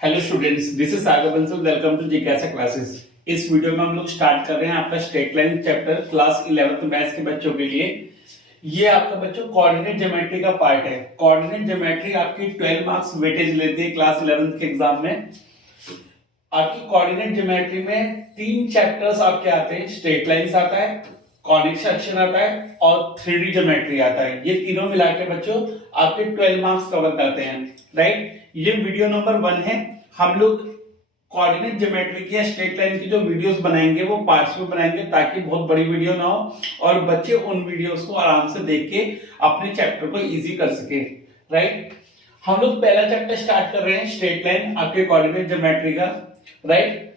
Hello students, this is Sagar Bansal. Welcome to GKSA classes. इस video में हम लोग स्टार्ट कर रहे हैं आपका straight line chapter class 11th maths के बच्चों के लिए। ये आपका बच्चों कोऑर्डिनेट ज्योमेट्री का पार्ट है। कोऑर्डिनेट ज्योमेट्री आपकी 12 मार्क्स वेटेज लेती है क्लास 11th के एग्जाम में। आपकी कोऑर्डिनेट ज्योमेट्री में 3 चैप्टर्स आपके आते हैं। स्ट्रेट लाइंस आता है, कॉनिक सेक्शन आता है और 3D ज्योमेट्री आता है। ये तीनों मिला के बच्चों आपके 12 मार्क्स कवर करते हैं, राइट। ये वीडियो नंबर 1 है। हम लोग कोऑर्डिनेट ज्योमेट्री की या स्ट्रेट लाइन की जो वीडियोस बनाएंगे वो पार्ट्स में बनाएंगे, ताकि बहुत बड़ी वीडियो ना हो और बच्चे उन वीडियोस को आराम से देख के अपने चैप्टर को इजी कर सके, राइट। हम लोग पहला चैप्टर स्टार्ट कर रहे हैं स्ट्रेट लाइन आपके कोऑर्डिनेट ज्योमेट्री का, राइट।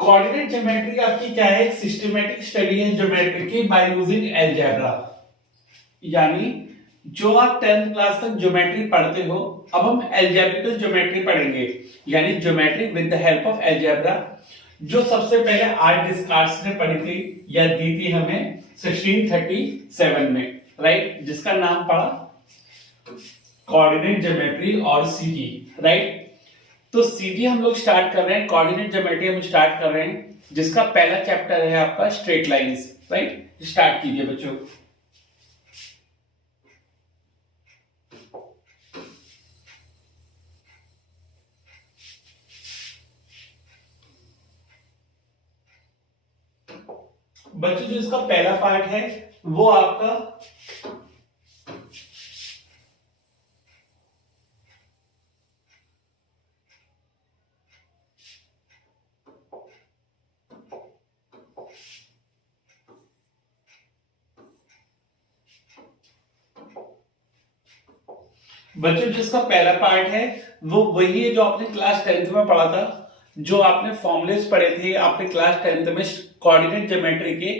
कोऑर्डिनेट ज्योमेट्री आपकी क्या है? एक सिस्टमैटिक स्टडी है ज्योमेट्री की बाय यूजिंग अलजेब्रा। यानी जो आप 10th क्लास तक ज्योमेट्री पढ़ते हो, अब हम अलजेब्रिकल ज्योमेट्री पढ़ेंगे, यानी geometry with the help of algebra, जो सबसे पहले आर डिस्कार्ड्स ने पढ़ी थी या दी थी हमें 1637 में, राइट, जिसका नाम पड़ा कोऑर्डिनेट ज्योमेट्री और सीडी, राइट। तो सीडी हम लोग स्टार्ट कर रहे हैं, कोऑर्डिनेट ज्योमेट्री हम स्टार्ट कर रहे हैं, जिसका पहला चैप्टर है आपका स्ट्रेट लाइंस, राइट। स्टार्ट कीजिए बच्चों। बच्चों जो इसका पहला पार्ट है वो आपका बच्चों जिसका पहला पार्ट है वो वही है जो आपने क्लास 10th में पढ़ा था, जो आपने फॉर्मूलेस पढ़े थे आपने क्लास 10th में कोऑर्डिनेट ज्योमेट्री के।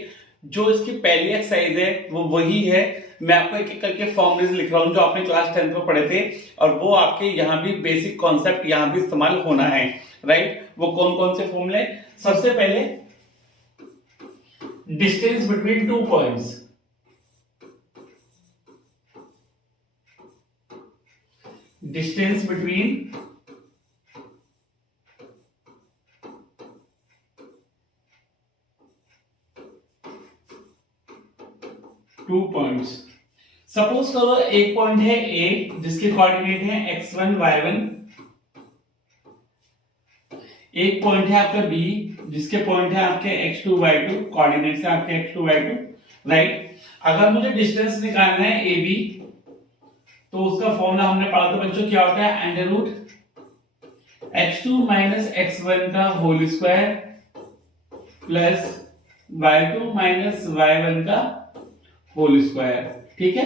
जो इसकी पहली एक्सरसाइज है वो वही है। मैं आपको एक एक करके फॉर्मूलेस लिख रहा हूं जो आपने क्लास 10th में पढ़े थे, और वो आपके यहाँ भी बेसिक कॉन्सेप्ट यहाँ भी इस्तेमाल होना है, राइट। वो कौन कौन से फॉर्मूले? सबसे पहले distance between 2 points, distance between two points. Suppose करो एक पॉइंट है ए जिसके कोऑर्डिनेट है x1 y1, एक पॉइंट है आपका बी जिसके पॉइंट है आपके x2 y2, कोऑर्डिनेट से आपके x2 y2, राइट। अगर मुझे डिस्टेंस निकालना है ए बी, तो उसका फॉर्मूला हमने पढ़ा था बच्चों, क्या होता है? Under root x2 minus x1 का whole square plus y2 minus y1 का होल स्क्वायर, ठीक है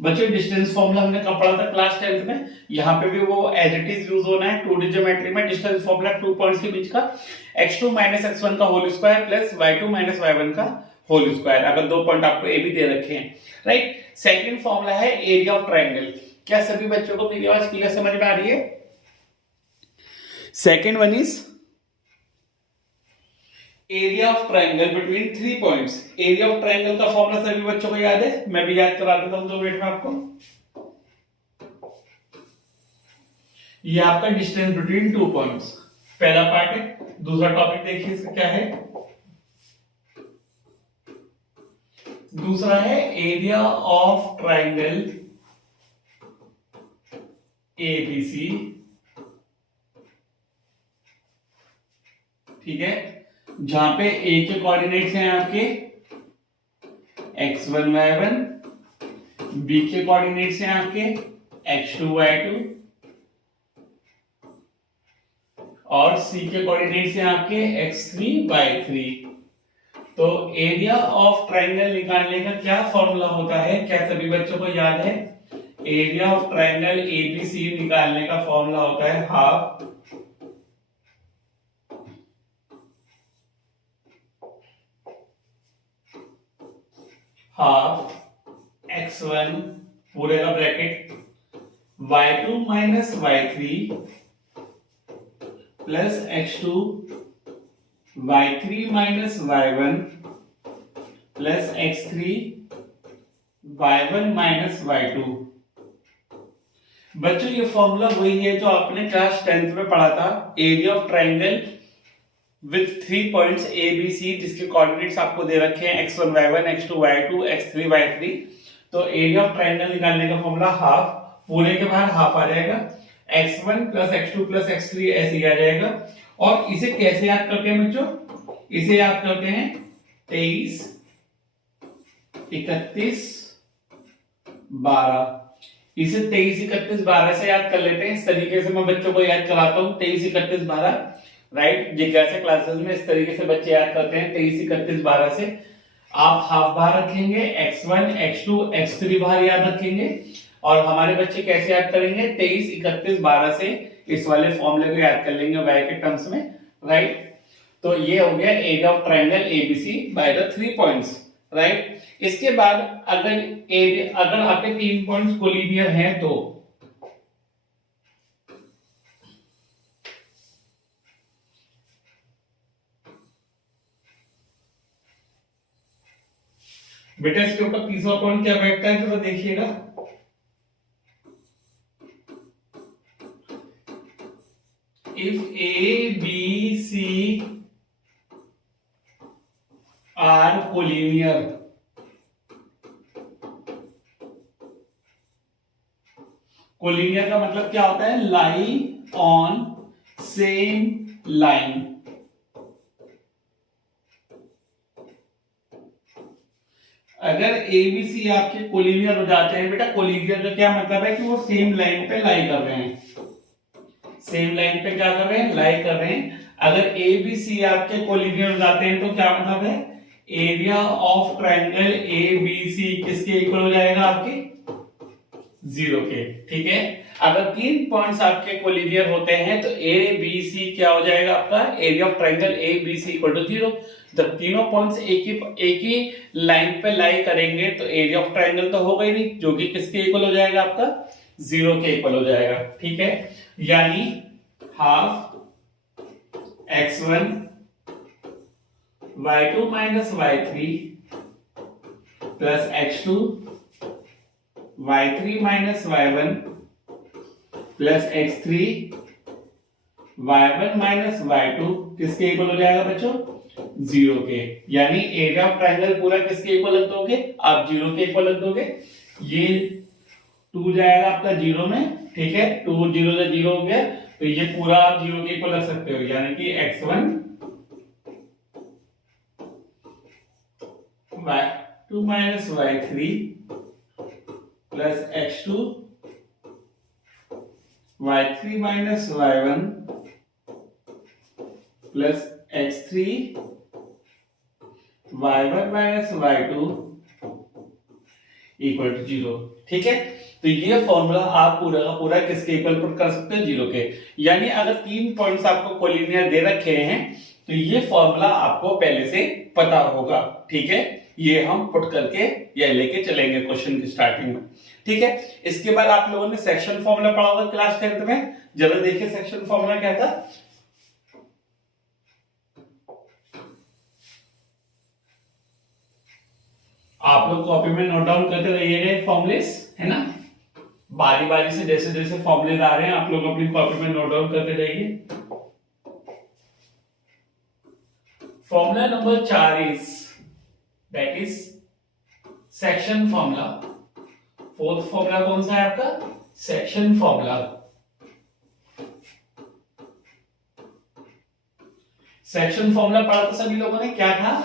बच्चों। डिस्टेंस फॉर्मूला हमने कब पढ़ा था? क्लास 10th में। यहाँ पे भी वो एज इट इज यूज होना है 2D ज्योमेट्री में। डिस्टेंस फॉर्मूला 2 पॉइंट्स के बीच का x2 माइनस x1 का whole square plus y2 minus y1 का होल स्क्वायर, अगर 2 पॉइंट आपको ए भी दे रखे हैं, राइट। सेकंड फॉर्मूला है एरिया ऑफ ट्रायंगल। क्या सभी बच्चों को मेरी आवाज क्लियर समझ में आ रही है? Second one is area of triangle between 3 points. Area of triangle का फॉर्मूला सभी बच्चों को याद है? मैं भी याद करा देता हूं 2 मिनट में आपको। ये आपका डिस्टेंस बिटवीन 2 पॉइंट्स पहला पार्ट है। दूसरा टॉपिक देखिए इसका क्या है। दूसरा है एरिया ऑफ ट्रायंगल एबीसी, ठीक है, जहां पे ए के कोऑर्डिनेट्स हैं आपके x1 y1, बी के कोऑर्डिनेट्स हैं आपके x2 y2 और सी के कोऑर्डिनेट्स हैं आपके x3 y3। तो एरिया ऑफ ट्रायंगल निकालने का क्या फॉर्मूला होता है? क्या सभी बच्चों को याद है? एरिया ऑफ ट्रायंगल एबीसी निकालने का फॉर्मूला होता है हाफ x1 पूरे का bracket y2 minus y3 plus x2 y3 minus y1 plus x3 y1 minus y2। बच्चों ये फॉर्मूला वही है जो आपने क्लास 10th में पढ़ा था, area of triangle with 3 points A B C, जिसके कोऑर्डिनेट्स आपको दे रखे हैं x1 y1 x2 y2 x3 y3। तो एरिया ऑफ ट्राइंगल निकालने का फॉर्मूला हाफ, पूरे के बाहर हाफ आ जाएगा, x1 plus x2 plus x3 ऐसे ही आ जाएगा। और इसे कैसे याद करते हैं बच्चों? इसे याद करते हैं 23 31 12। इसे 23 31 12 से याद कर लेते हैं। इस तरीके से मैं बच्चों को याद कराता हूं, 23 31 12, राइट। जिज्ञासा क्लासेस में इस तरीके से बच्चे याद करते हैं 23 31 12 से। आप हाफ बाहर रखेंगे, x1 x2 x3 बाहर याद रखेंगे। और हमारे बच्चे कैसे याद करेंगे? 23 31 12 से इस वाले फॉर्मूले को याद कर लेंगे y के टर्म्स में, राइट। तो ये हो गया area of triangle ABC by the 3 points, right. इसके बाद अगर आपके 3 पॉइंट्स कोलिनियर हैं तो बेटा इसके ऊपर तीसरा पॉइंट क्या बैठता है तो देखिएगा, if A B C are collinear, collinear का मतलब क्या होता है? Lie on same line. अगर ए बी सी आपके कोलिनियर हो जाते हैं बेटा, कोलिनियर का क्या मतलब है कि वो सेम लाइन पे लाई कर रहे हैं, सेम लाइन पे क्या कर रहे हैं? लाई कर रहे हैं। अगर ए बी सी आपके कोलिनियर हो जाते हैं तो क्या मतलब है? Area of triangle A B C किसके इक्वल हो जाएगा? आपके 0 के, ठीक है। अगर 3 पॉइंट्स आपके कोलिनियर होते हैं तो ए बी सी क्या हो जाएगा? आपका area of triangle A B C equal to 0। जब तीनों पॉइंट्स एक ही लाइन पे लाई करेंगे तो एरिया ऑफ ट्राइंगल तो होगा ही नहीं, जो कि किसके इक्वल हो जाएगा? आपका 0 के इक्वल हो जाएगा, ठीक है। यानी half x1 y2 minus y3 plus x2 y3 minus y1 plus x3 y1 minus y2 किसके इक्वल हो जाएगा बच्चों? 0 के। यानी एरिया ऑफ ट्राइंगल पूरा किसके इक्वल रख दोगे? आप 0 के इक्वल रख दोगे। ये 2 जाएगा आपका 0 में, ठीक है। 2 0 से 0 हो गया, तो ये पूरा आप 0 के इक्वल रख सकते हो। यानी कि x1 y2 minus y3 plus x2 y3 minus y1 plus x3 y1 minus y2 equal to 0, ठीक है। तो ये फॉर्मूला आप पूरा का पूरा किसके इक्वल पुट कर सकते हैं? 0 के। यानी अगर 3 पॉइंट्स आपको कोलिनियर दे रखे हैं तो ये फॉर्मूला आपको पहले से पता होगा, ठीक है। ये हम पुट करके या लेके चलेंगे क्वेश्चन की स्टार्टिंग में, ठीक है। इसके बाद आप लोगों ने सेक्शन फॉर्मूला पढ़ा होगा क्लास 10th में। जरा देखिए सेक्शन फॉर्मूला क्या था। आप लोग कॉपी में नोट डाउन करते रहिएगा फॉर्मूलेस, है ना। बारी बारी से जैसे जैसे फॉर्मूले आ रहे हैं आप लोग अपनी कॉपी में नोट डाउन करते रहिए। Formula number 4 is that is section formula. Fourth formula कौन सा है आपका? Section formula. सेक्शन फॉर्मूला पढ़ा था सभी लोगों ने, क्या था?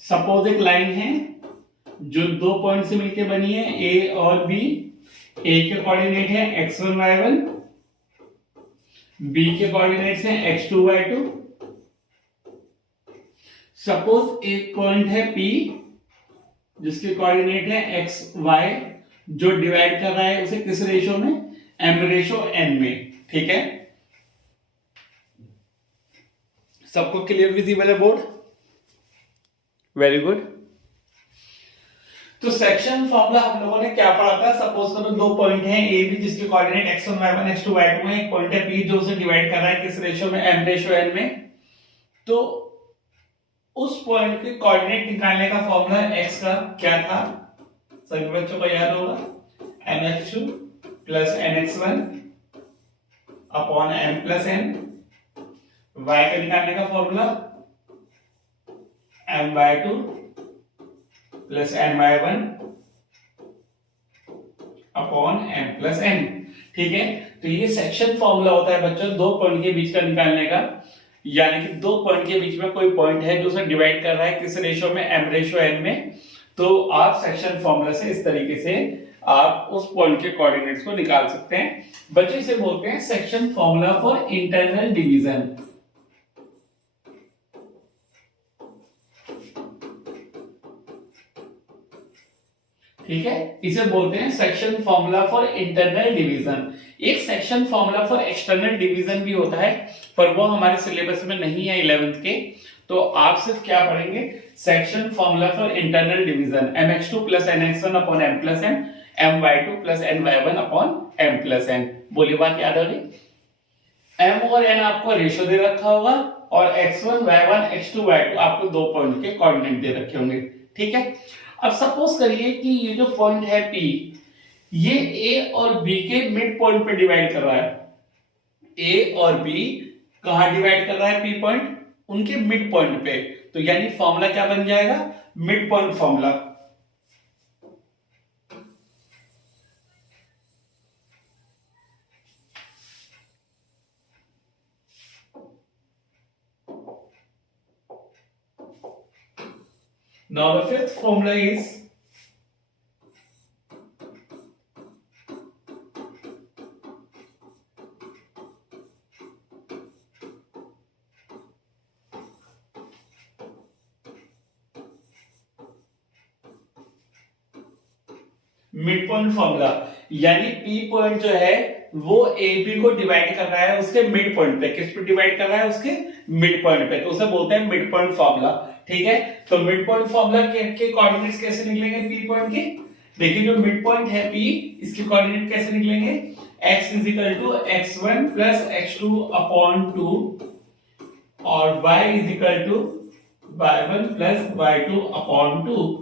सपोज एक लाइन है जो 2 पॉइंट से मिलकर बनी है, ए और बी। ए के कोऑर्डिनेट है x1 y1, बी के कोऑर्डिनेट्स हैं x2 y2। सपोज एक पॉइंट है P जिसके कोऑर्डिनेट है x y, जो डिवाइड कर रहा है उसे किस रेशो में? m रेशो n में, ठीक है। सबको क्लियर विजिबल है बोर्ड? Very good. तो सेक्शन फॉर्मूला हम लोगों ने क्या पढ़ा था? सपोज करो 2 पॉइंट हैं ए बी जिसके coordinate x1 y1 x2 y2 है। एक पॉइंट है P जो उसे डिवाइड कर रहा है किस रेशियो में? m रेशियो n में। तो उस पॉइंट के कोऑर्डिनेट निकालने का फॉर्मूला x का क्या था? सभी बच्चों को याद होगा, nx2 plus nx1 upon m plus n। y का निकालने का formula m/2 plus m/1 upon m plus n। ठीक है, तो ये सेक्शन फॉर्मूला होता है बच्चों दो पॉइंट के बीच का निकालने का। यानी कि दो पॉइंट के बीच में कोई पॉइंट है जो उसे डिवाइड कर रहा है किस रेशो में, m रेशो n में, तो आप सेक्शन फॉर्मूला से इस तरीके से आप उस पॉइंट के कोऑर्डिनेट्स को निकाल सकते हैं। बच्चे इसे बोलते हैं section formula for internal division. ठीक है, इसे बोलते हैं section formula for internal division. एक section formula for external division भी होता है, पर वो हमारे सिलेबस में नहीं है 11th के। तो आप सिर्फ क्या पढ़ेंगे, section formula for internal division mx2 plus nx1 upon m plus n, my2 plus ny1 upon m plus n। बोलिए बात याद आ गई। m और n आपको रेशो दे रखा होगा और x1 y1 x2 y2 आपको दो पॉइंट के कोऑर्डिनेट दे रखे होंगे। ठीक है, अब सपोज करिए कि ये जो पॉइंट है P, ये A और B के मिड पॉइंट पे डिवाइड कर रहा है। A और B कहां डिवाइड कर रहा है P पॉइंट? उनके मिड पॉइंट पे। तो यानी फॉर्मूला क्या बन जाएगा, mid point formula. Now the fifth formula is mid point formula. यानी P पॉइंट जो है वो AB को डिवाइड कर रहा है उसके मिड पॉइंट पे। किस पे डिवाइड कर रहा है? उसके मिड पॉइंट पे। तो उसे बोलते हैं मिड पॉइंट फॉर्मूला। ठीक है, तो मिड पॉइंट फॉर्मूला के कोऑर्डिनेट्स कैसे निकलेंगे P पॉइंट के? देखिए जो मिड पॉइंट है P, इसके कोऑर्डिनेट कैसे निकलेंगे? x is equal to x1 plus x2 upon 2 और y is equal to y1 plus y2 upon 2।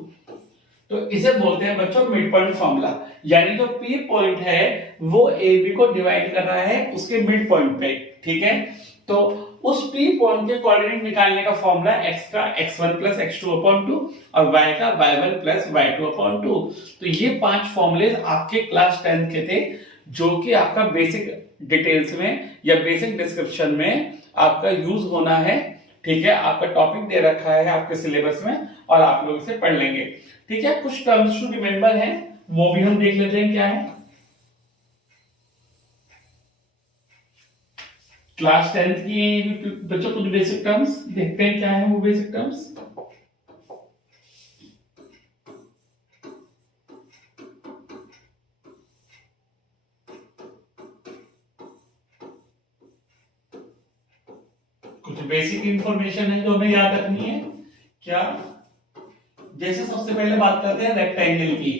तो इसे बोलते हैं बच्चों मिड पॉइंट फॉर्मूला। यानी जो P पॉइंट है वो AB को डिवाइड कर रहा है उसके मिड पॉइंट पे। ठीक है, तो उस P पॉइंट के कोऑर्डिनेट निकालने का फॉर्मूला x का x1 प्लस x2 अपॉन 2 और y का y1 प्लस y2 अपॉन 2। तो ये पांच फॉर्मूले आपके क्लास 10th के थे, जो कि आपका बेसिक डिटेल्स में या बेसिक डिस्क्रिप्शन में आपका यूज होना है। ठीक है, आपका टॉपिक दे रखा है आपके सिलेबस में और आप लोग इसे पढ़ लेंगे। ठीक है, कुछ टर्म्स टू रिमेंबर हैं, वो भी हम देख लेते हैं क्या है। क्लास 10th की बच्चों कुछ बेसिक टर्म्स देखते हैं क्या है वो बेसिक टर्म्स। कुछ बेसिक इंफॉर्मेशन है जो हमें याद रखनी है क्या। जैसे सबसे पहले बात करते हैं रेक्टेंगल की।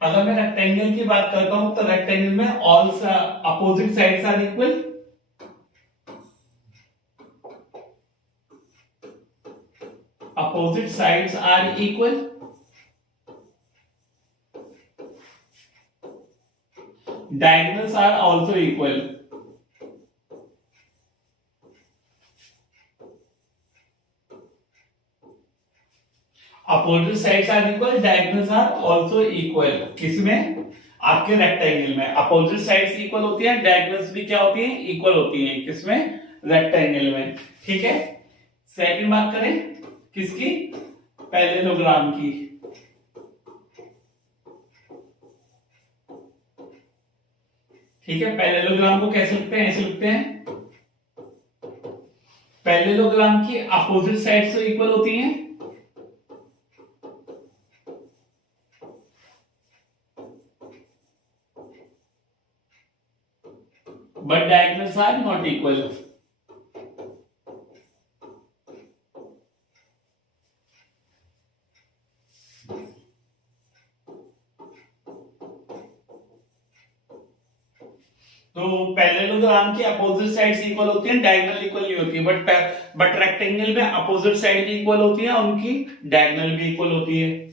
अगर मैं रेक्टेंगल की बात करता हूं तो रेक्टेंगल में all opposite sides are equal. Opposite sides are equal. Diagonals are also equal. Opposite sides are equal, diagonals are also equal. किसमें? आपके रेक्टेंगल में अपोजिट साइड्स इक्वल होती हैं, डायगोनल्स भी क्या होती हैं? इक्वल होती हैं। किसमें? रेक्टेंगल में। ठीक है, सेकंड बात करें किसकी? पैरेललोग्राम की। ठीक है, पैरेललोग्राम को कैसे लिखते हैं? ऐसे लिखते हैं, पैरेललोग्राम की अपोजिट साइड्स तो इक्वल होती हैं, but diagonals are not equal. तो पैरेललोग्राम की अपोजिट साइड्स इक्वल होती हैं, डायगोनल इक्वल नहीं होती, बट रेक्टेंगल में अपोजिट साइड भी इक्वल होती है, उनकी डायगोनल भी इक्वल होती है।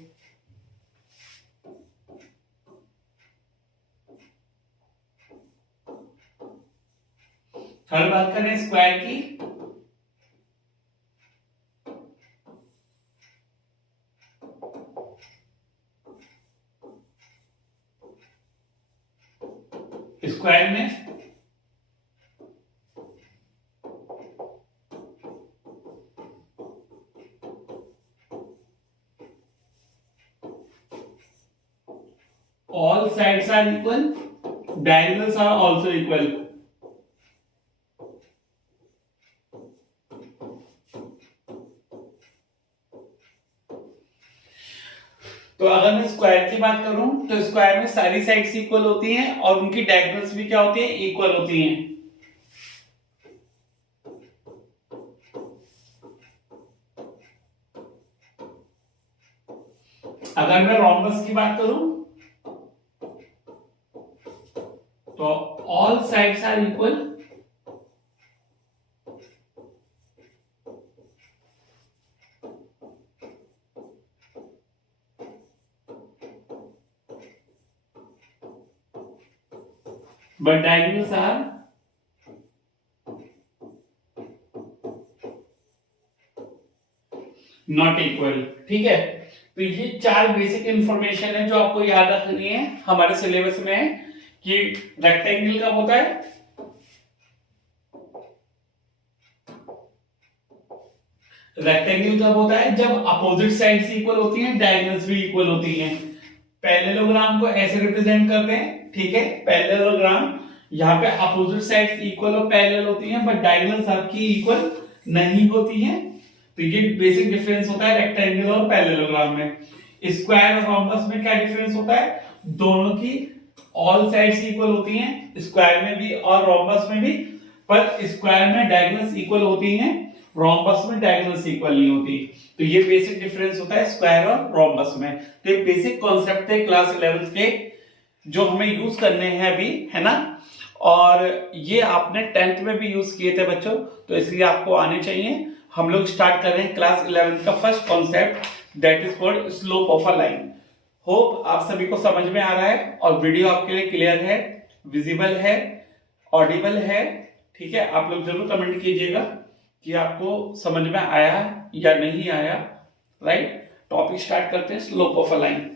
थर्ड बात करें स्क्वायर की, स्क्वायर में all sides are equal, diagonals are also equal. तो अगर मैं स्क्वायर की बात करूं तो स्क्वायर में सारी साइड्स इक्वल होती हैं और उनकी डायगोनल्स भी क्या होती हैं, इक्वल होती हैं। अगर मैं रोम्बस की बात करूं तो all sides are equal, but diagonals are not equal। ठीक है, तो ये 4 बेसिक इंफॉर्मेशन है जो आपको याद रखनी है। हमारे सिलेबस में है कि रेक्टेंगल कब होता है, रेक्टेंगल कब होता है, जब अपोजिट साइड्स इक्वल होती हैं, डायगोनल्स भी इक्वल होती हैं। पैरेललोग्राम को ऐसे रिप्रेजेंट करते हैं, ठीक है, पैरेललोग्राम यहाँ पे अपोजिट साइड्स इक्वल और पैरेलल होती हैं बट डायगोनल्स आपकी इक्वल नहीं होती हैं। तो ये बेसिक डिफरेंस होता है रेक्टेंगल और पैरेललोग्राम में। स्क्वायर और रोम्बस में क्या डिफरेंस होता है, दोनों की ऑल साइड्स इक्वल होती हैं, स्क्वायर में भी और रोम्बस में भी, पर स्क्वायर में डायगोनल्स इक्वल होती हैं, रोम्बस में डायगोनल्स इक्वल नहीं होती। तो ये बेसिक डिफरेंस होता है स्क्वायर और रोम्बस में। तो ये बेसिक कॉन्सेप्ट थे क्लास 11th के जो हमें यूज करने हैं अभी, है ना, और ये आपने 10th में भी यूज किए थे बच्चों, तो इसलिए आपको आने चाहिए। हम लोग स्टार्ट कर रहे हैं क्लास 11th का first concept, that is called slope of a line. Hope आप सभी को समझ में आ रहा है और वीडियो आपके लिए क्लियर है, विजिबल है, ऑडिबल है। ठीक है, आप लोग जरूर कमेंट कीजिएगा कि आपको समझ में आया या नहीं आया। राइट, टॉपिक स्टार्ट करते हैं, slope of a line.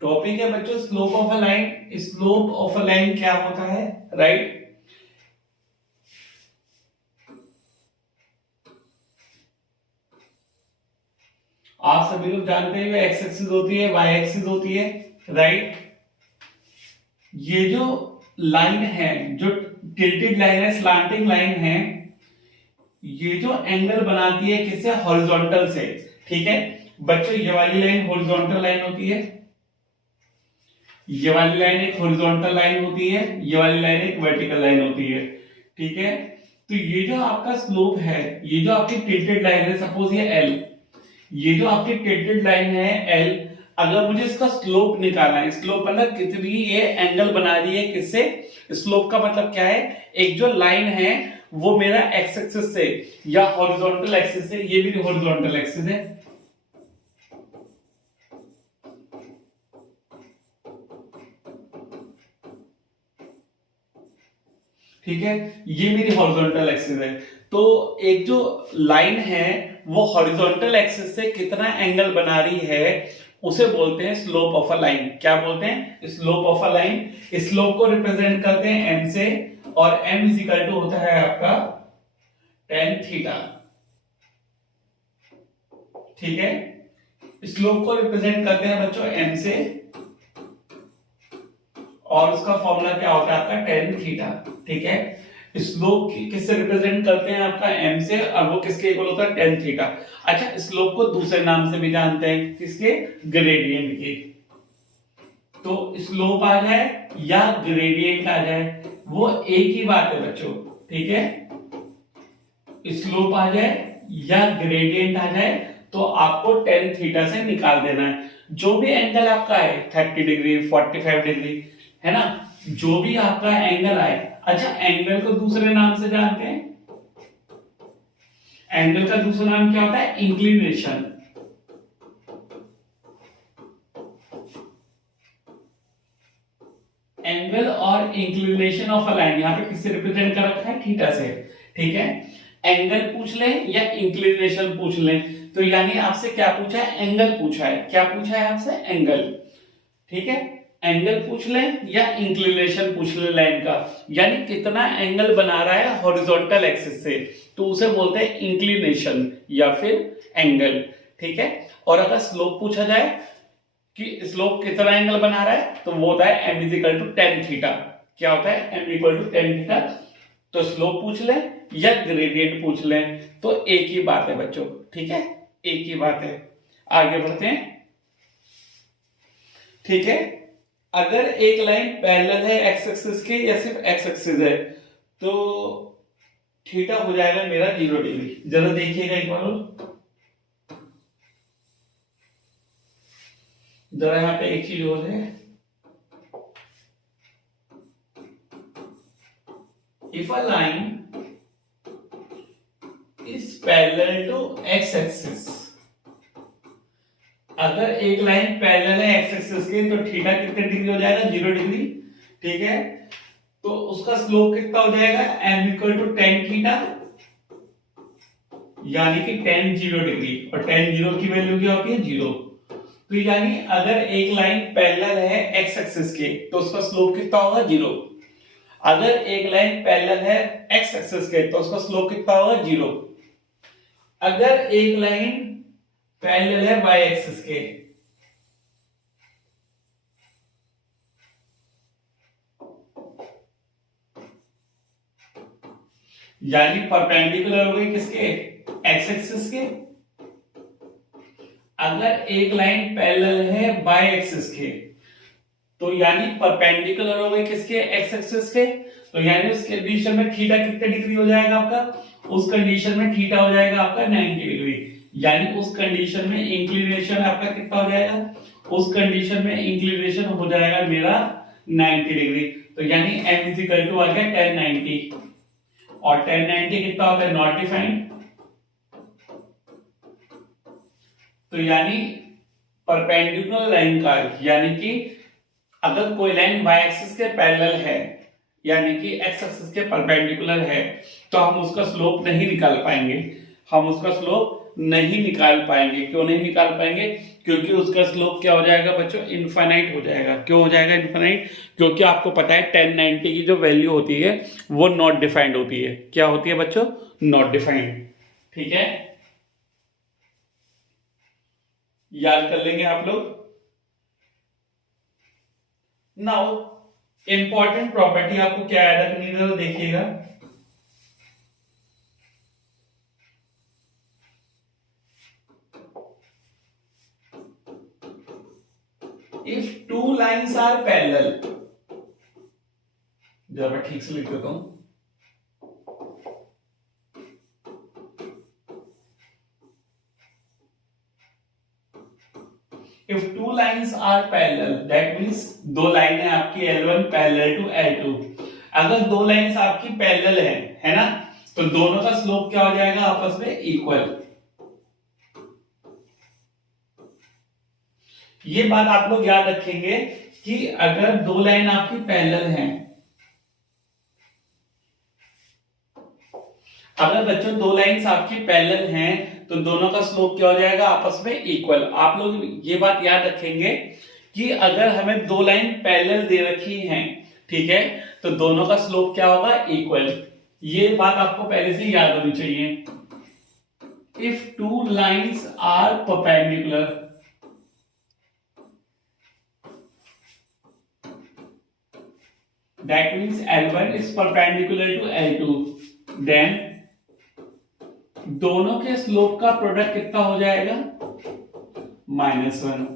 Topic है बच्चों slope of a line. Slope of a line क्या होता है, राइट? आप सभी लोग जानते हैं एक्स एक्सिस होती है, वाई एक्सिस होती है, राइट? ये जो लाइन है, जो टिल्टेड लाइन है, स्लांटिंग लाइन है, ये जो एंगल बनाती है किससे, हॉरिजॉन्टल से। ठीक है बच्चों, ये वाली लाइन हॉरिजॉन्टल लाइन होती है, ये वाली लाइन एक हॉरिजॉन्टल लाइन होती है, ये वाली लाइन एक वर्टिकल लाइन होती है। ठीक है, तो ये जो आपका स्लोप है, ये जो आपकी टिल्टेड लाइन है, सपोज ये एल, ये जो आपकी टिल्टेड लाइन है एल, अगर मुझे इसका स्लोप निकालना है, स्लोप मतलब कितनी ये एंगल बना रही है किससे, स्लोप का मतलब क्या है, एक जो लाइन है वो मेरा एक्स एक्सिस से या हॉरिजॉन्टल एक्सिस से, ये भी हॉरिजॉन्टल एक्सिस है, ठीक है, ये मेरी हॉरिजॉन्टल एक्सिस है। तो एक जो लाइन है वो हॉरिजॉन्टल एक्सिस से कितना एंगल बना रही है उसे बोलते हैं स्लोप ऑफ अ लाइन। क्या बोलते हैं, slope of a line. Slope को रिप्रेजेंट करते हैं एम से, और एम इज इक्वल टू होता है आपका tan थीटा। ठीक है, स्लोप को रिप्रेजेंट करते हैं बच्चों एम से, और उसका फॉर्मूला क्या होता है आपका tan थीटा। ठीक है, स्लोप किससे रिप्रेजेंट करते हैं आपका एम से, और वो किसके इक्वल होता है टेन थीटा। अच्छा, स्लोप को दूसरे नाम से भी जानते हैं, किसके, ग्रेडियंट के। तो स्लोप आ जाए या ग्रेडियंट आ जाए वो एक ही बात है बच्चों, ठीक है। स्लोप आ जाए या ग्रेडियंट आ जाए तो आपको टेन थीटा से निकाल देना है। जो भी एंगल आपका है 30 डिग्री 45 डिग्री, है ना, जो भी आपका एंगल आए। अच्छा, एंगल को दूसरे नाम से जानते हैं, एंगल का दूसरा नाम क्या होता है, इंक्लिनेशन। एंगल और इंक्लिनेशन ऑफ अ लाइन यहाँ पे किससे रिप्रेजेंट कर रखा है, थीटा से, ठीक है। एंगल पूछ लें या इंक्लिनेशन पूछ लें, तो यानी आपसे क्या पूछा है, एंगल पूछा है। क्या पूछा है आपसे, एंगल, ठीक है। एंगल पूछ लें या इंक्लिनेशन पूछ लें लाइन का, यानी कितना एंगल बना रहा है हॉरिजॉन्टल एक्सिस से, तो उसे बोलते हैं इंक्लिनेशन या फिर एंगल, ठीक है। और अगर स्लोप पूछा जाए कि स्लोप कितना एंगल बना रहा है, तो वो होता है m is equal to tan theta. क्या होता है, m equal to tan theta. तो स्लोप पूछ ले या ग्रेडियंट पूछ ले तो एक ही बात है बच्चों, ठीक है, एक ही बात है। आगे बढ़ते हैं, ठीक है। अगर एक लाइन पैरेलल है एक्स एक्सिस के या सिर्फ एक्स एक्सिस है, तो थीटा हो जाएगा मेरा 0 डिग्री। जरा देखिएगा एक बार, जरा यहाँ पे एक चीज और है, if a line is parallel to x axis, अगर एक लाइन पैरेलल है एक्स एक्सिस के तो थीटा कितने डिग्री हो जाएगा, 0 डिग्री, ठीक है। तो उसका स्लोप कितना हो जाएगा, m equal to tan theta, यानी कि टेन 0 डिग्री, और टेन 0 की वैल्यू क्या होती है, 0। तो यानी अगर एक लाइन पैरेलल है एक्स एक्सिस के तो उसका स्लोप कितना होगा, 0। अगर एक लाइन पैरेलल है एक्स एक्सिस के तो उसका स्लोप कितना होगा, 0। अगर एक लाइन पैरेलल है वाई एक्सिस के, यानी परपेंडिकुलर हो गई किसके, एक्स एक्सिस के। अगर एक लाइन पैरेलल है वाई एक्सिस के तो यानी परपेंडिकुलर हो गई किसके, एक्स एक्सिस के। तो यानी उस कंडीशन में थीटा कितने डिग्री हो जाएगा आपका, उस कंडीशन में थीटा हो जाएगा आपका 90 डिग्री। यानी उस कंडीशन में इंक्लिनेशन आपका कितना हो जाएगा, उस कंडीशन में इंक्लिनेशन हो जाएगा मेरा 90 डिग्री। तो यानी m इज इक्वल टू आ गया 1090, और 1090 कितना होता है, नॉट डिफाइंड। तो यानी परपेंडिकुलर लाइन का, यानी कि अगर कोई लाइन y एक्सिस के पैरेलल है, यानी कि x एक्सिस के परपेंडिकुलर है, तो हम उसका स्लोप नहीं निकाल पाएंगे, हम उसका स्लोप नहीं निकाल पाएंगे। क्यों नहीं निकाल पाएंगे, क्योंकि उसका स्लोप क्या हो जाएगा बच्चों, इनफाइनाइट हो जाएगा। क्यों हो जाएगा इनफाइनाइट, क्योंकि आपको पता है 1090 की जो वैल्यू होती है वो नॉट डिफाइंड होती है। क्या होती है बच्चों, नॉट डिफाइंड, ठीक है, याद कर लेंगे आप लोग। नाउ इंपॉर्टेंट प्रॉपर्टी आपको क्या याद रखनी है, तो देखिएगा, if two lines are parallel, जरा मैं ठीक से लिख देता हूं, if two lines are parallel, that means दो लाइन है आपकी L1 पैरेलल टू L2। अगर दो लाइंस आपकी पैरेलल है ना, तो दोनों का स्लोप क्या हो जाएगा, आपस में इक्वल। ये बात आप लोग याद रखेंगे कि अगर दो लाइन आपकी पैरेलल हैं, अगर बच्चों दो लाइंस आपकी पैरेलल हैं तो दोनों का स्लोप क्या हो जाएगा, आपस में इक्वल। आप लोग ये बात याद रखेंगे कि अगर हमें दो लाइन पैरेलल दे रखी हैं, ठीक है, तो दोनों का स्लोप क्या होगा, इक्वल। ये बात आपको पहले से याद होनी चाहिए। If two lines are perpendicular, that means L1 is perpendicular to L2, then दोनों के स्लोप का प्रोडक्ट कितना हो जाएगा, -1।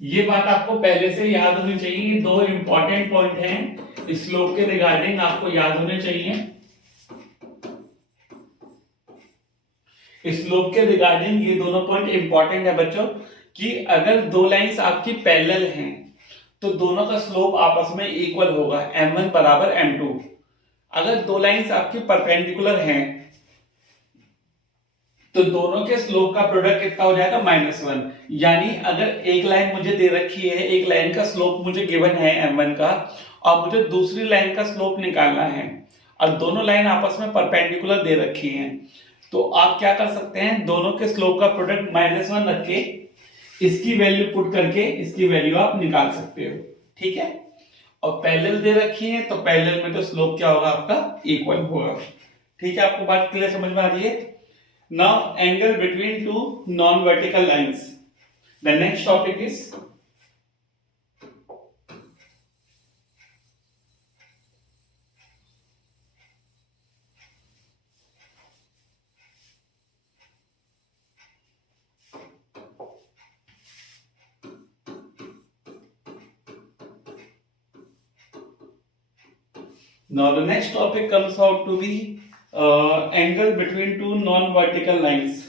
ये बात आपको पहले से याद होनी चाहिए। दो इंपॉर्टेंट पॉइंट हैं स्लोप के रिगार्डिंग, आपको याद होने चाहिए। स्लोप के रिगार्डिंग ये दोनों पॉइंट इंपॉर्टेंट है बच्चों, कि अगर दो लाइंस आपकी पैरेलल हैं तो दोनों का स्लोप आपस में इक्वल होगा, m1 बराबर m2। अगर दो लाइंस आपकी परपेंडिकुलर हैं तो दोनों के स्लोप का प्रोडक्ट कितना हो जाएगा, -1। यानी अगर एक लाइन मुझे दे रखी है, एक लाइन का स्लोप मुझे गिवन है m1 का, और मुझे दूसरी लाइन का स्लोप निकालना है, और दोनों लाइन आपस में परपेंडिकुलर दे रखी हैं, तो आप क्या कर सकते हैं, दोनों के स्लोप का प्रोडक्ट -1 रख के इसकी वैल्यू पुट करके इसकी वैल्यू आप निकाल सकते हो, ठीक है। और पैरेलल दे रखी है तो पैरेलल में तो स्लोप क्या होगा आपका, इक्वल होगा, ठीक है। आपको बात क्लियर समझ में आ रही है। Now angle between two non vertical lines, the next topic is now the next topic comes out to be angle between two non-vertical lines.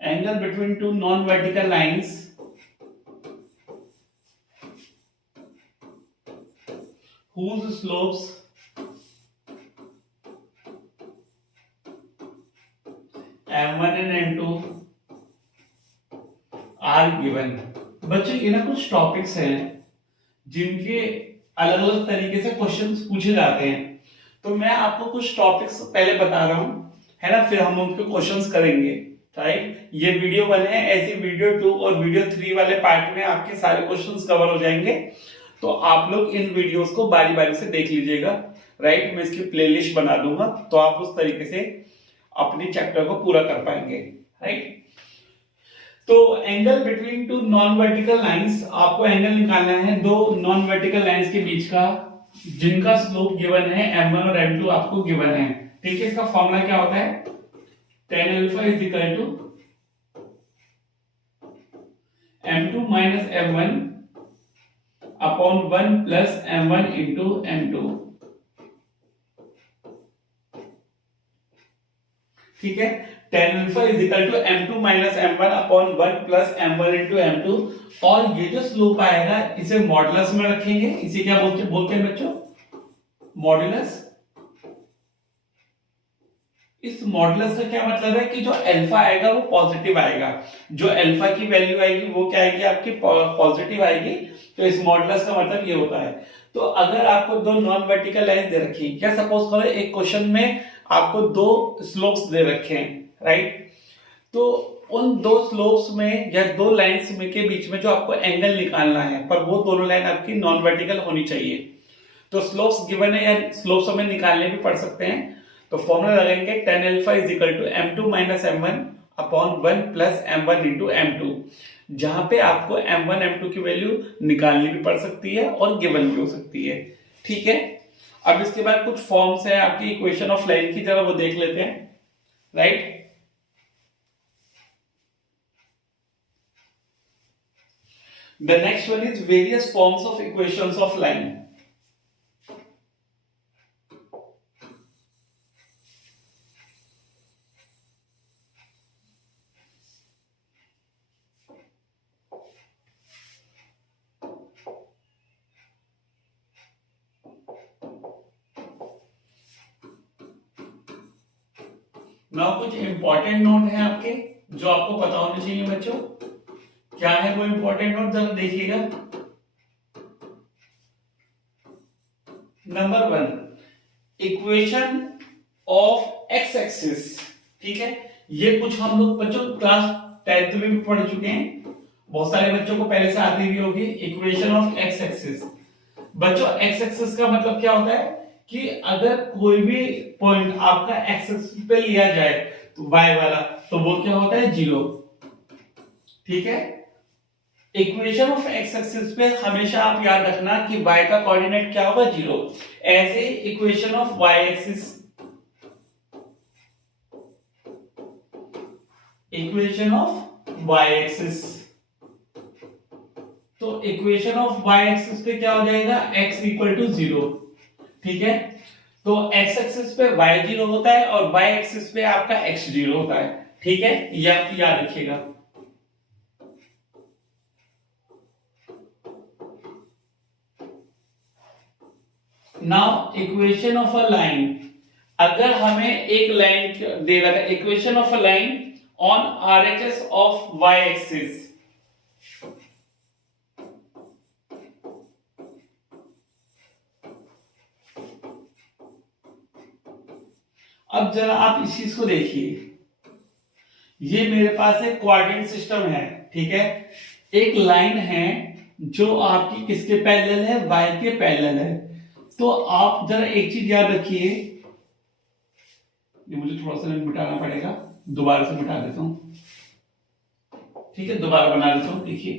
Angle between two non-vertical lines whose slopes m1 and m2 are given. बच्चों ये ना कुछ topics हैं जिनके अलग अलग तरीके से क्वेश्चंस पूछे जाते हैं, तो मैं आपको कुछ टॉपिक्स पहले बता रहा हूं, है ना, फिर हम उनके क्वेश्चंस करेंगे, राइट। ये वीडियो 1 है, ऐसे वीडियो 2 और वीडियो 3 वाले पार्ट में आपके सारे क्वेश्चंस कवर हो जाएंगे, तो आप लोग इन वीडियोस को बारी बारी से देख लीजिएगा, राइट। मैं इसकी प्लेलिस्ट बना दूंगा तो आप उस तरीके से अपने चैप्टर को पूरा कर पाएंगे, राइट। तो angle between two non vertical lines, आपको एंगल निकालना है दो नॉन वर्टिकल लाइंस के बीच का, जिनका स्लोप गिवन है m1 और m2 आपको गिवन है, ठीक है। इसका फॉर्मूला क्या होता है, tan alpha is equal to m2 minus m1 upon 1 plus m1 into m2, ठीक है। tan alpha is equal to m2 minus m1 upon 1 plus m1 into m2, और ये जो स्लोप आएगा इसे मॉडुलस में रखेंगे, इसे क्या बोलते हैं बच्चों, मॉडुलस। इस मॉडुलस का क्या मतलब है कि जो अल्फा आएगा वो पॉजिटिव आएगा, जो अल्फा की वैल्यू आएगी वो क्या आएगी आपकी, पॉजिटिव आएगी। तो इस मॉडुलस का मतलब ये होता है। तो अगर आपको दो नॉन वर्टिकल लाइन दे रखी है, क्या सपोज करो एक क्वेश्चन में आपको दो स्लोप्स दे रखे हैं, राइट, तो उन दो स्लोप्स में या दो लाइंस में के बीच में जो आपको एंगल निकालना है, पर वो दोनों लाइन आपकी नॉन वर्टिकल होनी चाहिए। तो स्लोप्स गिवन है या स्लोप्स हमें निकालने भी पड़ सकते हैं, तो फॉर्मूला लगाएंगे tan alpha is equal to m2 minus m1 upon 1 plus m1 into m2, जहां पे आपको m1 m2 की वैल्यू निकालनी भी पड़ सकती है और गिवन भी हो सकती है, ठीक है। अब इसके बाद कुछ फॉर्म्स है आपकी इक्वेशन ऑफ लाइन की तरह, वो देख लेते हैं, right. The next one is various forms of equations of line. Now कुछ इंपॉर्टेंट नोट है आपके जो आपको पता होने चाहिए बच्चों। क्या है वो इंपॉर्टेंट नोट, जरा देखिएगा। Number 1, equation of x axis, ठीक है। ये कुछ हम लोग बच्चों क्लास 10th में भी पढ़ चुके हैं, बहुत सारे बच्चों को पहले से आती भी होगी। इक्वेशन ऑफ एक्स एक्सिस, बच्चों एक्स एक्सिस का मतलब क्या होता है कि अगर कोई भी पॉइंट आपका एक्स एक्सिस पे लिया जाए तो वाई वाला, तो वो क्या होता है 0। ठीक है, इक्वेशन ऑफ एक्स एक्सिस पे हमेशा आप याद रखना कि y का कोऑर्डिनेट क्या होगा 0। ऐसे equation of y axis, equation of y axis, तो इक्वेशन ऑफ y एक्सिस पे क्या हो जाएगा x इक्वल टू 0। ठीक है, तो x एक्सिस पे y 0 होता है और y एक्सिस पे आपका x 0 होता है। ठीक है, ये आप याद रखिएगा। Now equation of a line, अगर हमें एक लाइन दे रखा है, equation of a line on RHS of Y axis, अब जरा आप इस चीज को देखिए, ये मेरे पास एक कोऑर्डिनेट सिस्टम है। ठीक है, एक लाइन है जो आपकी किसके पैरेलल है, वाई के पैरेलल है। तो आप जरा एक चीज याद रखिए, ये मुझे थोड़ा सा मिटाना पड़ेगा, दोबारा से मिटा देता हूं। ठीक है, दोबारा बना देता हूं। देखिए,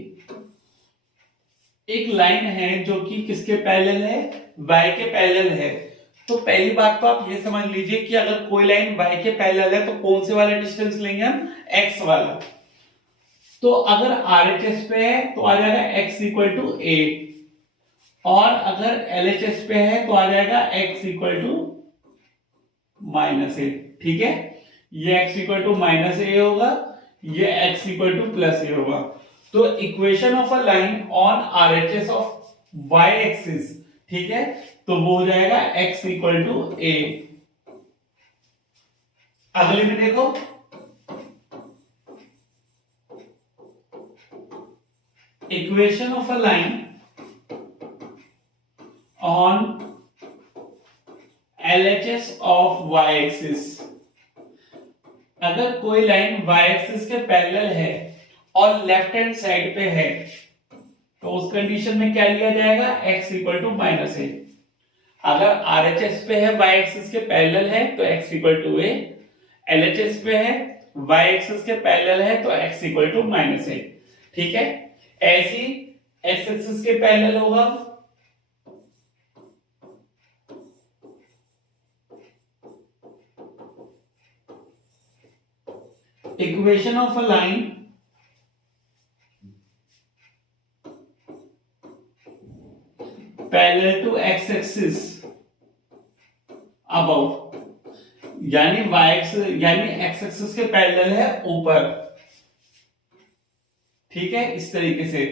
एक लाइन है जो कि किसके पैरेलल है, वाई के पैरेलल है। तो पहली बात तो आप ये समझ लीजिए कि अगर कोई लाइन वाई के पैरेलल है तो कौन से वाला डिस्टेंस लेंगे हम, एक्स वाला। तो अगर आरएचएस पे है तो आ जाएगा x इक्वल टू ए, और अगर एलएचएस पे है तो आ जाएगा x equal to minus A. ठीक है, ये x इक्वल टू माइनस ए होगा, ये x इक्वल टू प्लस ए होगा। तो equation of a line on RHS of y axis, ठीक है, तो वो हो जाएगा x इक्वल टू ए। अगले में देखो, equation of a line on LHS of y axis, अगर कोई लाइन y एक्सिस के पैरेलल है और लेफ्ट हैंड साइड पे है तो उस कंडीशन में क्या लिया जाएगा, x इक्वल टू माइनस ए। अगर RHS पे है, y एक्सिस के पैरेलल है तो x equal to A, LHS पे है, y एक्सिस के पैरेलल है तो x equal to minus A. ठीक है, ऐसी x एक्सिस के पैरेलल होगा equation of a line parallel to x axis above, यानी y एक्सिस यानी x एक्सिस के पैरेलल है ऊपर। ठीक है, इस तरीके से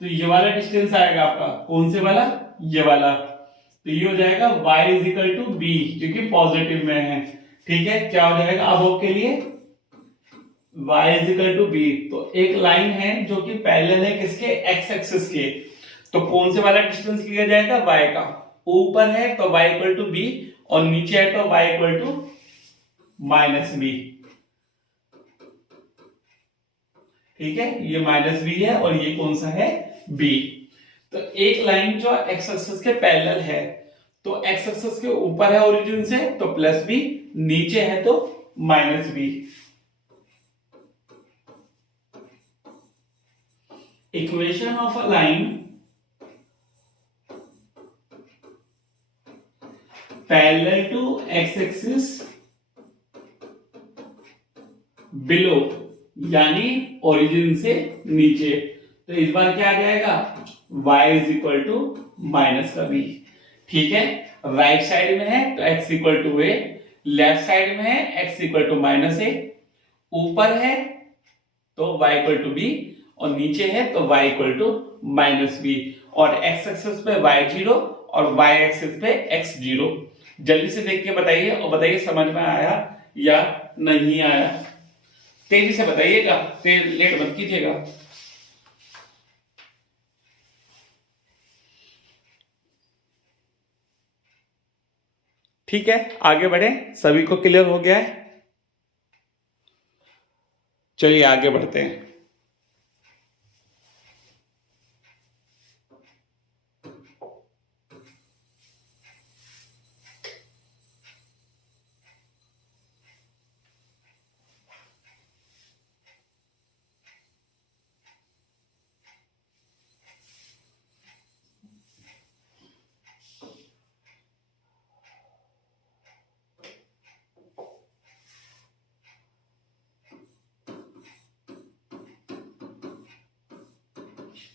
तो ये वाला डिस्टेंस आएगा आपका, कौन से वाला, ये वाला। तो ये हो जाएगा y is equal to B, क्योंकि पॉजिटिव में है। ठीक है, क्या हो जाएगा अबव के लिए, y is equal to B. तो एक लाइन है जो कि पैरेलल है किसके, x एक्सिस के, तो कौन से वाला डिस्टेंस लिया जाएगा, y का। ऊपर है तो y इक्वल टू बी, और नीचे है तो y equal to minus B. ठीक है, ये माइनस बी है और ये कौन सा है, b। तो एक लाइन जो x एक्सिस के पैरेलल है, तो x एक्सिस के ऊपर है ओरिजिन से तो प्लस बी, नीचे है तो minus B. Equation of a line parallel to x axis below, यानी ओरिजिन से नीचे, तो इस बार क्या आ जाएगा, y is equal to minus का बी। ठीक है, राइट साइड में है तो x equal to A, left side में है x equal to minus A, ऊपर है तो y इक्वल टू बी, और नीचे है तो y equal to minus B, और x एक्सिस पे y 0 और y एक्सिस पे x 0। जल्दी से देख के बताइए और बताइए समझ में आया या नहीं आया, तेजी से बताइएगा, लेट मत कीजिएगा। ठीक है, आगे बढ़े, सभी को क्लियर हो गया है, चलिए आगे बढ़ते हैं।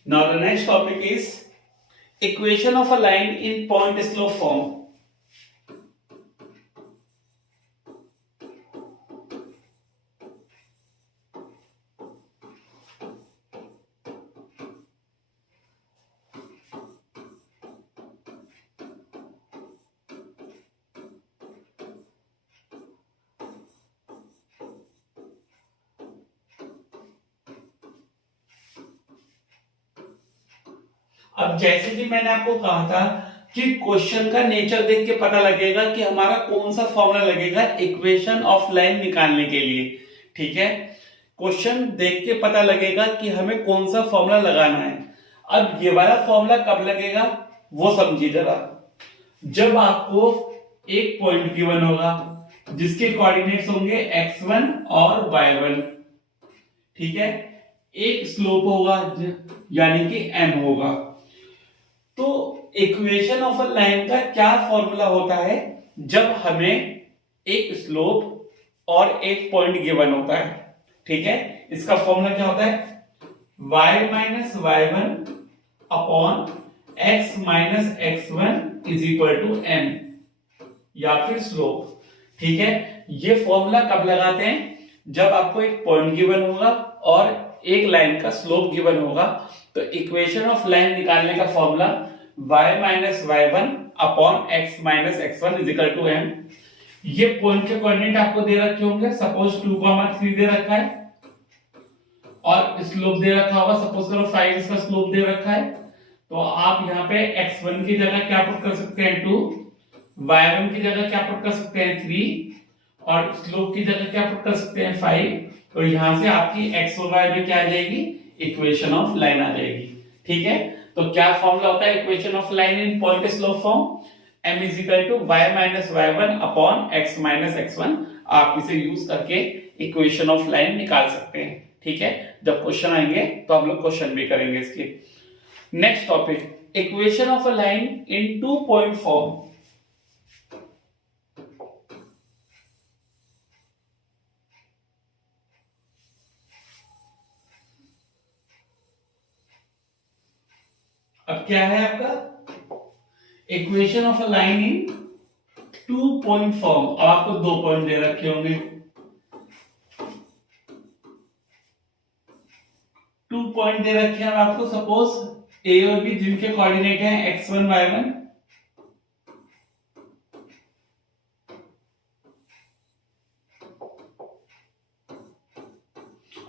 Now the next topic is equation of a line in point slope form. अब जैसे कि मैंने आपको कहा था कि क्वेश्चन का नेचर देख के पता लगेगा कि हमारा कौन सा फॉर्मूला लगेगा इक्वेशन ऑफ लाइन निकालने के लिए। ठीक है, क्वेश्चन देख के पता लगेगा कि हमें कौन सा फॉर्मूला लगाना है। अब ये वाला फॉर्मूला कब लगेगा वो समझिए जरा। जब आपको एक पॉइंट गिवन होगा जिसके कोऑर्डिनेट्स होंगे x1 और y1, ठीक है, एक स्लोप होगा यानी कि m होगा। तो इक्वेशन ऑफ अ लाइन का क्या फॉर्मूला होता है जब हमें एक स्लोप और एक पॉइंट गिवन होता है। ठीक है, इसका फॉर्मूला क्या होता है, y minus y1 upon x minus x1 is equal to m, या फिर स्लोप। ठीक है, ये फॉर्मूला कब लगाते हैं, जब आपको एक पॉइंट गिवन होगा और एक लाइन का स्लोप गिवन होगा। तो इक्वेशन ऑफ लाइन निकालने का formula y minus y1 upon x minus x1 is equal to m। ये पॉइंट के कोऑर्डिनेट आपको दे रखे होंगे, सपोज 2,3 दे रखा है और स्लोप दे रखा होगा, सपोज करो 5 इसका स्लोप दे रखा है। तो आप यहाँ पे x1 की जगह क्या पुट कर सकते हैं 2, y1 की जगह क्या पुट कर सकते हैं 3 और स्लोप की जगह क्या पुट कर सकते हैं 5। तो यहां से आपकी x और y में क्या आ जाएगी, इक्वेशन ऑफ लाइन आ जाएगी। ठीक है, तो क्या फॉर्मूला होता है equation of line in point slope form, m is equal to y minus y1 upon x minus x1। आप इसे यूज करके इक्वेशन ऑफ लाइन निकाल सकते हैं। ठीक है, जब क्वेश्चन आएंगे तो हम लोग क्वेश्चन भी करेंगे इसके। Next topic, equation of a line in 2 point form. अब क्या है आपका equation of a line in 2 point form. अब आपको 2 पॉइंट दे रखे होंगे, 2 पॉइंट दे रखे हैं आपको, सपोज ए और बी जिनके कोऑर्डिनेट हैं x1 y1।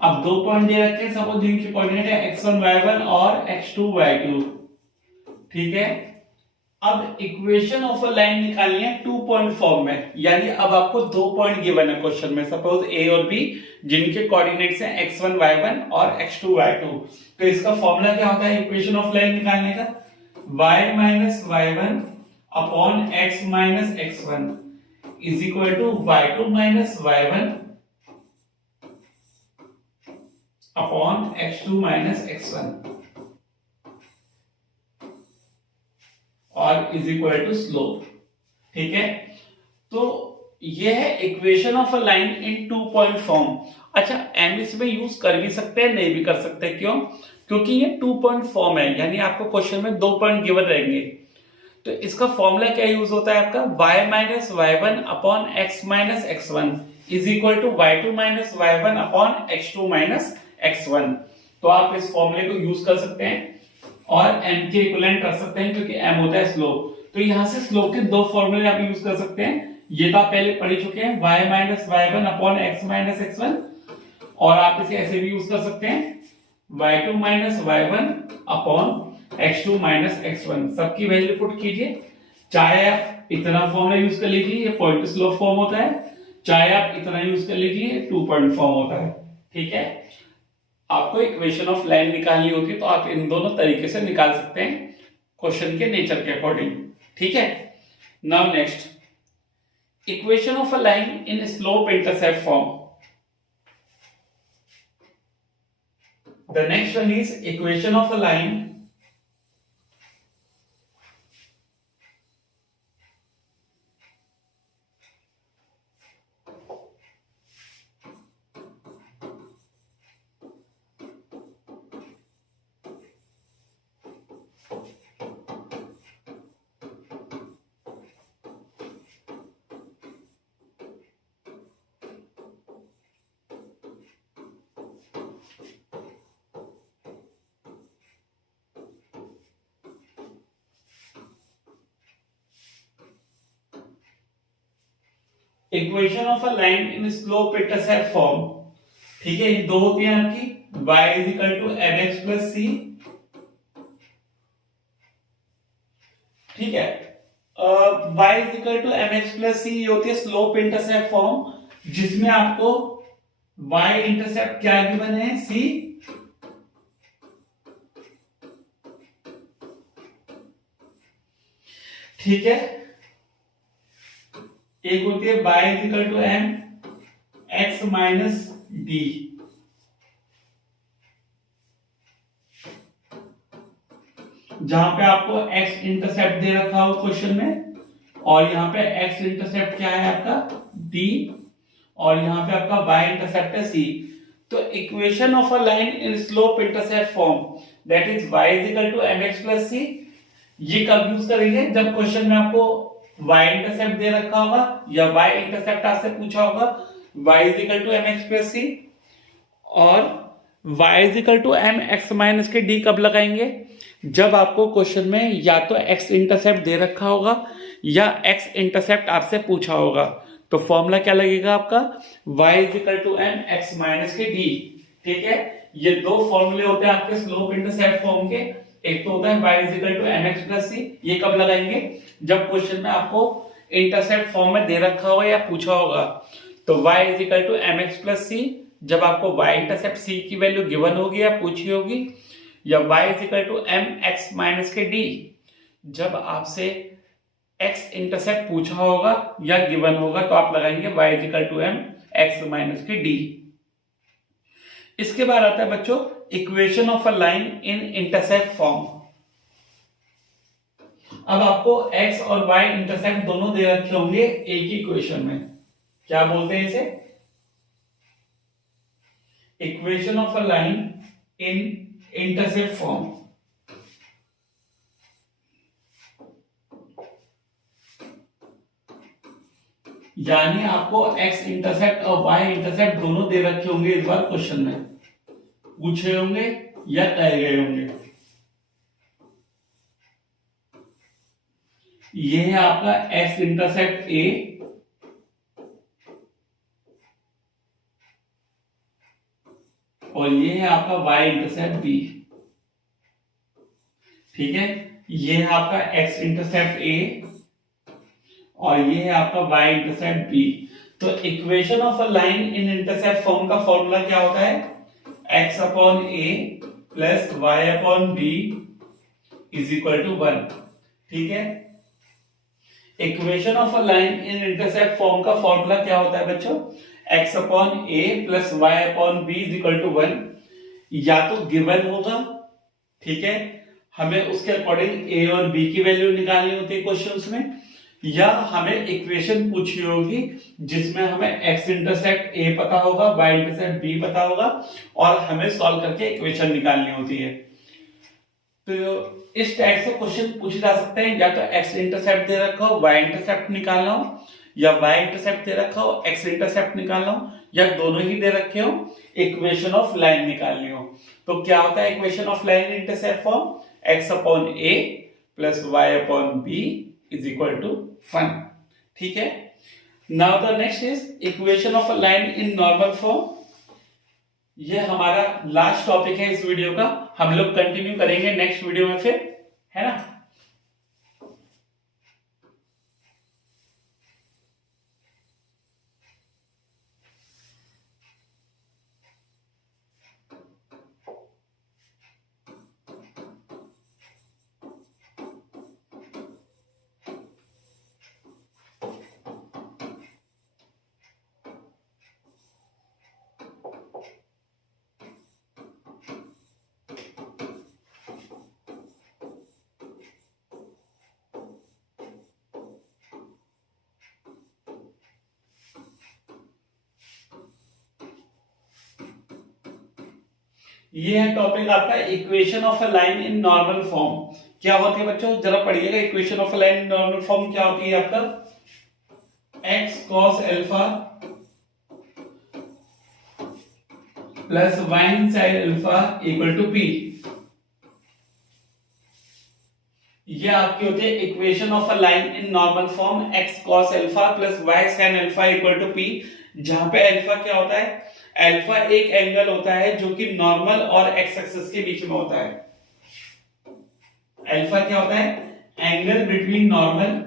अब 2 पॉइंट दे रखे हैं सपोज जिनके कोऑर्डिनेट है x1 y1 और x2 y2। ठीक है, अब इक्वेशन ऑफ अ लाइन निकालनी है 2 पॉइंट फॉर्म में, यानी अब आपको 2 पॉइंट गिवन है क्वेश्चन में, सपोज ए और बी जिनके कोऑर्डिनेट्स हैं x1 y1 और x2 y2। तो इसका फॉर्मूला क्या होता है इक्वेशन ऑफ लाइन निकालने का, y minus y1 upon x minus x1 is equal to y2 minus y1 upon x2 minus x1 और इज इक्वल टू स्लोप। ठीक है, तो ये है equation of a line in 2 point form. अच्छा, M इसमें यूज कर भी सकते हैं, नहीं भी कर सकते, क्यों, क्योंकि ये 2 पॉइंट फॉर्म है, यानी आपको क्वेश्चन में 2 पॉइंट गिवन रहेंगे। तो इसका फॉर्मूला क्या यूज होता है आपका, y minus y1 upon x minus x1 is equal to y2 minus y1 upon x2 minus x1। तो आप इस फॉर्मूले को यूज कर सकते हैं और m के इक्विवेलेंट रख सकते हैं, क्योंकि m होता है स्लोप। तो यहां से स्लोप के 2 फॉर्मूले आप यूज कर सकते हैं। ये तो आप पहले पढ़ चुके हैं, y minus y1 upon x minus x1, और आप इसे ऐसे भी यूज कर सकते हैं y2 minus y1 upon x2 minus x1। सबकी वैल्यू पुट कीजिए, चाहे आप इतना फॉर्मूला यूज कर लीजिए, ये पॉइंट स्लोप फॉर्म होता है, चाहे आप इतना यूज कर लीजिए 2 पॉइंट फॉर्म होता है। ठीक है, आपको इक्वेशन ऑफ लाइन निकालनी होती है तो आप इन दोनों तरीके से निकाल सकते हैं क्वेश्चन के नेचर के अकॉर्डिंग। ठीक है, now next, equation of a line in slope intercept form. The next one is equation of a line equation of a line in slope intercept form, ठीक है, ये दो होती है आपकी, y is equal to M x plus c, ठीक है, y is equal to M x plus c, ये होती है स्लोप इंटरसेप्ट फॉर्म, जिसमें आपको y इंटरसेप्ट क्या गिवन है, c, ठीक है, एक होती है y is equal to M x minus D, जहां पे आपको x इंटरसेप्ट दे रखा हो क्वेश्चन में, और यहाँ पे x इंटरसेप्ट क्या है आपका d, और यहाँ पे आपका y इंटरसेप्ट है c। तो equation of a line in slope intercept form that is y is equal to mx plus c, ये कब यूज करेंगे, जब क्वेश्चन में आपको y इंटरसेप्ट दे रखा होगा या y इंटरसेप्ट आपसे पूछा होगा y is equal to mx plus c, और y is equal to M x minus के डी कब लगाएंगे, जब आपको क्वेश्चन में या तो x इंटरसेप्ट दे रखा होगा या x इंटरसेप्ट आपसे पूछा होगा। तो फॉर्मूला क्या लगेगा आपका, y is equal to M x minus के डी, ठीक है। ये दो फॉर्मूले होते हैं आपके स्लोप इंटरसेप्ट फॉर्म के, एक तो होता है y is equal to M x plus c, ये कब लगाएंगे, जब क्वेश्चन में आपको इंटरसेप्ट फॉर्म में दे रखा होगा या पूछा होगा। तो y is equal to M x plus c, जब आपको y इंटरसेप्ट c की वैल्यू गिवन होगी या पूछी होगी, या y is equal to M x minus के डी, जब आपसे x इंटरसेप्ट पूछा होगा या गिवन होगा, तो आप लगाएंगे y is equal to M x minus के डी। इसके बाद आता है बच्चों equation of a line in intercept form. अब आपको x और y इंटरसेप्ट दोनों दे रखे होंगे एक ही इक्वेशन में, क्या बोलते हैं इसे, equation of a line in intercept form. यानी आपको x इंटरसेप्ट और y इंटरसेप्ट दोनों दे रखे होंगे इस बार क्वेश्चन में, पूछे होंगे या कहे गए होंगे। ये है आपका x इंटरसेप्ट a, और ये है आपका y इंटरसेप्ट b, ठीक है। ये है आपका x इंटरसेप्ट a और ये है आपका y इंटरसेप्ट b। तो equation of a line in intercept form का फॉर्मूला क्या होता है, x upon a plus y upon b is equal to 1, ठीक है। Equation of a line in intercept form का फॉर्मूला क्या होता है बच्चों, x upon a plus y upon b is equal to 1, या तो गिवन होगा, ठीक है, हमें उसके अकॉर्डिंग a और b की वैल्यू निकालनी होती है क्वेश्चंस में, या हमें इक्वेशन पूछी होगी जिसमें हमें x इंटरसेप्ट a पता होगा, y इंटरसेप्ट b पता होगा, और हमें सॉल्व करके इक्वेशन निकालनी होती है। तो इस टाइप से क्वेश्चन पूछे जा सकते हैं, या तो x इंटरसेप्ट दे रखा हो y इंटरसेप्ट निकालना हो, या y इंटरसेप्ट दे रखा हो x इंटरसेप्ट निकालना हो, या दोनों ही दे रखे हो इक्वेशन ऑफ लाइन निकालनी हो। तो क्या होता है equation of line intercept form, x upon a plus y upon b is equal to 1, ठीक है। Now the next is equation of a line in normal form. ये हमारा लास्ट टॉपिक है इस वीडियो का, हम लोग कंटिन्यू करेंगे नेक्स्ट वीडियो में फिर, है ना। ये है टॉपिक आपका equation of a line in normal form. क्या होती है बच्चों, जरा पढ़िएगा, equation of a line in normal form क्या होती है आपका, x cos alpha plus y sin alpha equal to p। ये आपकी होती है equation of a line in normal form x cos alpha plus y sin alpha equal to p, जहां पे अल्फा क्या होता है, अल्फा एक एंगल होता है जो कि नॉर्मल और x एक्सिस के बीच में होता है। अल्फा क्या होता है, angle between normal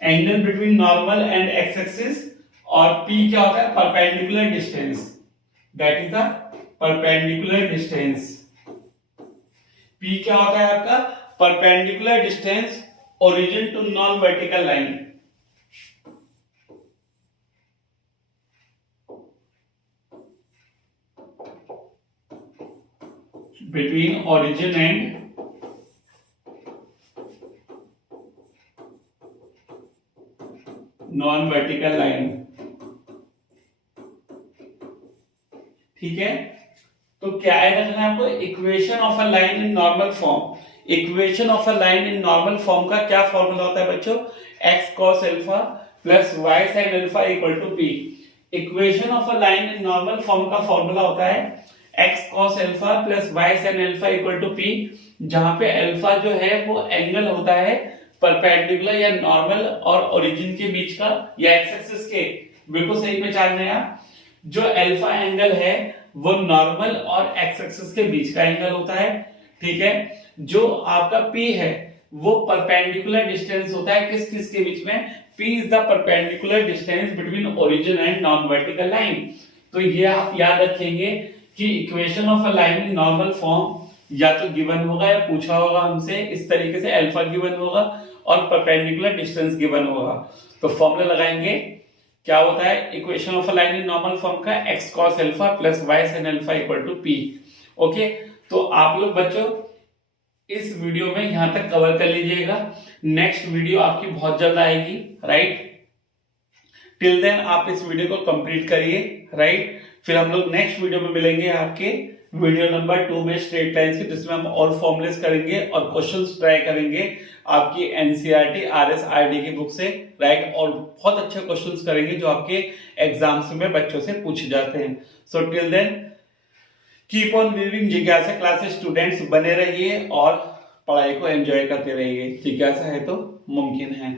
angle between normal and X axis, और p क्या होता है, perpendicular distance, that is the perpendicular distance. p क्या होता है आपका, perpendicular distance origin to non vertical line, between origin and non vertical line. ठीक है, तो क्या है रखना है आपको, equation of a line in normal form. Equation of a line in normal form का क्या फॉर्मूला होता है बच्चों, x cos alpha plus y sin alpha equal to p। Equation of a line in normal form का formula होता है x cos alpha plus y sin alpha equal to p, जहां पे अल्फा जो है वो एंगल होता है परपेंडिकुलर या नॉर्मल और ओरिजिन के बीच का, या एक्स एक्सिस के, बिल्कुल सही पहचान रहे हैं। जो अल्फा एंगल है वो नॉर्मल और एक्स एक्सिस के बीच का एंगल होता है। ठीक है, जो आपका p है वो परपेंडिकुलर डिस्टेंस होता है किस किस के बीच में, p is the perpendicular distance between origin and non vertical line. तो ये आप याद रखेंगे कि equation of a line in normal form या तो गिवन होगा या पूछा होगा हमसे, इस तरीके से अल्फा गिवन होगा और परपेंडिकुलर डिस्टेंस गिवन होगा। तो फॉर्मूला लगाएंगे, क्या होता है equation of a line in normal form का, x cos alpha plus y sin alpha equal to p। Okay, तो आप लोग बच्चों इस वीडियो में यहां तक कवर कर लीजिएगा, नेक्स्ट वीडियो आपकी बहुत जल्द आएगी, राइट। टिल देन आप इस वीडियो को कंप्लीट करिए, राइट। फिर हम लोग नेक्स्ट वीडियो में मिलेंगे आपके वीडियो नंबर 2 में स्ट्रेट लाइंस की, जिसमें हम और फॉर्मुलेस करेंगे और क्वेश्चंस ट्राई करेंगे आपकी एनसीईआरटी आरएसआईडी की बुक से, राइट। और बहुत अच्छे क्वेश्चंस करेंगे जो आपके एग्जाम्स में बच्चों से पूछे जाते हैं। So till then keep on viewing जिज्ञासा क्लासेस स्टूडेंट्स, बने रहिए और पढ़ाई को एंजॉय करते रहिए। जिज्ञासा है तो मुमकिन है।